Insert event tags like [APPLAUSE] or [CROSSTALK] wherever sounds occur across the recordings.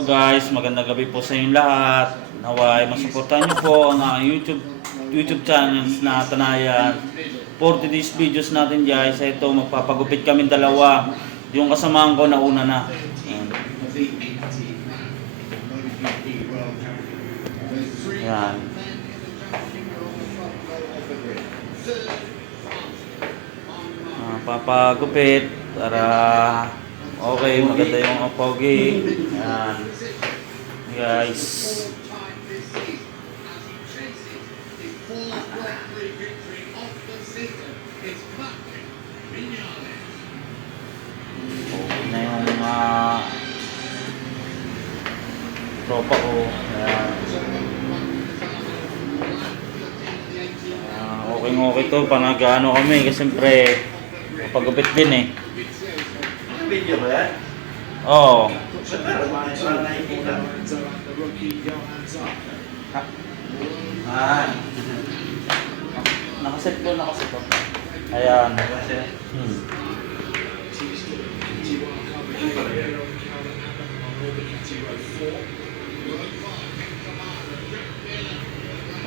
guys, magandang gabi po sa inyong lahat. Naway, masuportahan niyo po ang aking YouTube YouTube channels na Tanayan. For today's videos natin guys, ito magpapagupit kami dalawa. Yung kasamahan ko nauna na. Ayan. Ayan. Ah, papagupit para okay, maganda yung pogi. Ayan. Guys. Okay na yung mga tropa ko. Ayan. Ah, okay okay to panagano kami kasi siyempre pagupit din eh. Video ba yan? Oo. Ah, Nakaset po, nakaset po. Ayan. kasi Hmm.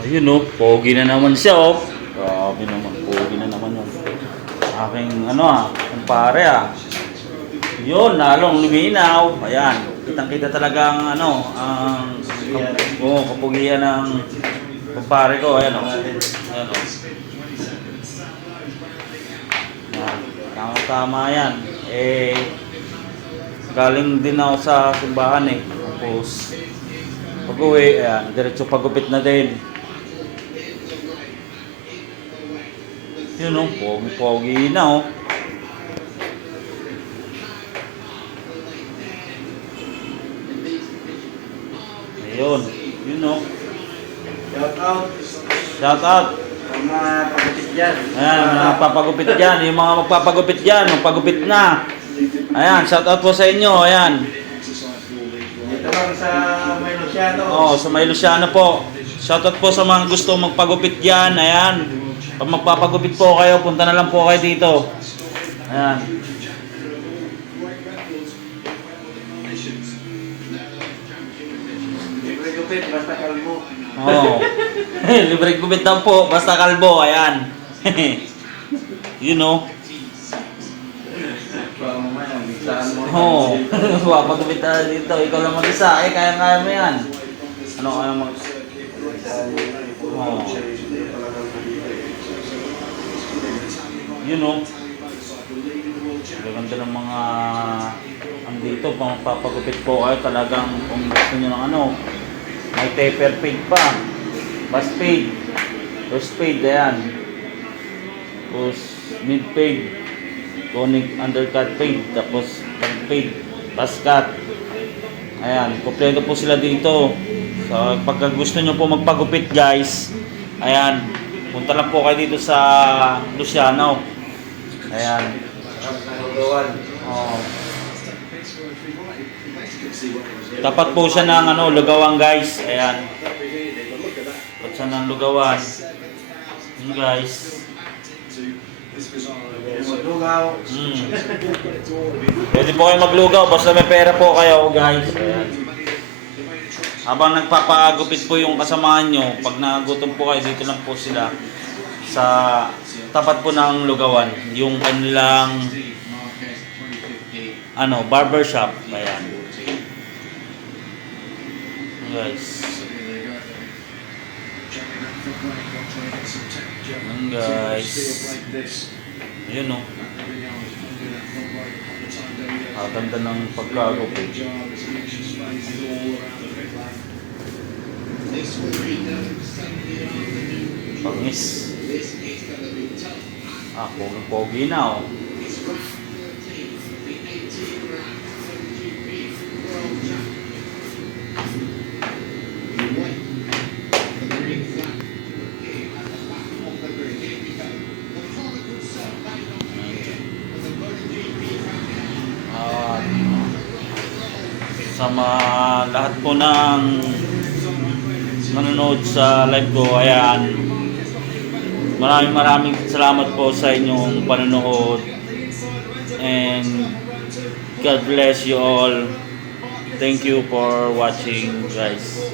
Ayun oh, pogi na naman siya oh. Grabe naman, pogi na naman yun. Aking ano ah, kumpare ah. Yun, lalong luminaw. Ayan, kitang-kita talagang ano, ang oh, kapugian ng kumpare ko. Ayan oh. Ayan oh. Tama-tama yan. Eh, galing din ako sa simbahan eh. Tapos, pag uwi, ayan, diretso pagupit na din. Yun oh, pogi-pogi na oh. Ayun, yun oh. shout out Shout out. sa mga pagkatid dyan. Ayan, mga magpapagupit dyan. Yung mga magpapagupit dyan, magpagupit na. Ayan, shout out po sa inyo. Ayan. Dito lang sa may Luciano. Oh, sa may Luciano po. Shoutout po sa mga gusto magpagupit diyan. Ayan. Pag magpapagupit po kayo, punta na lang po kayo dito. Ayan. Gupit, basta kalbo. Oh. [LAUGHS] Libre gupit lang po, basta kalbo. Ayan. [LAUGHS] you know. Mo. Oh. Papagupit tayo dito. Ikaw lang mag-isa. Eh, kaya-kaya mo yan. Ano kaya mag... Oh. You know. Gaganda ng mga andito, pang papagupit po kayo talagang kung gusto nyo ng ano, may taper fade pa, bus fade, first fade, ayan. Tapos mid fade, conic undercut fade, tapos back fade, bus cut. Ayan, kompleto po sila dito. So, pagka gusto nyo po magpagupit guys, ayan, punta lang po kayo dito sa Luciano. Ayan. Oh. Tapat po siya ng ano, lugawan guys. Ayan. Tapat siya ng lugawan. Yun guys. Maglugaw. Mm. Pwede po kayo maglugaw, basta may pera po kayo guys. Ayan. Habang nagpapagupit po yung kasamahan nyo, pag nagutom po kayo, dito lang po sila sa tapat po ng lugawan. Yung kanilang ano, barber shop. Ayan. Guys. Ayan guys. Ayun o. Ang ganda ng pagkagupit. Pangis. Ah, pogi-pogi na oh. Sa mga lahat po ng nanonood sa live ko, ayan, maraming maraming salamat po sa inyong panonood and God bless you all. thank you for watching guys.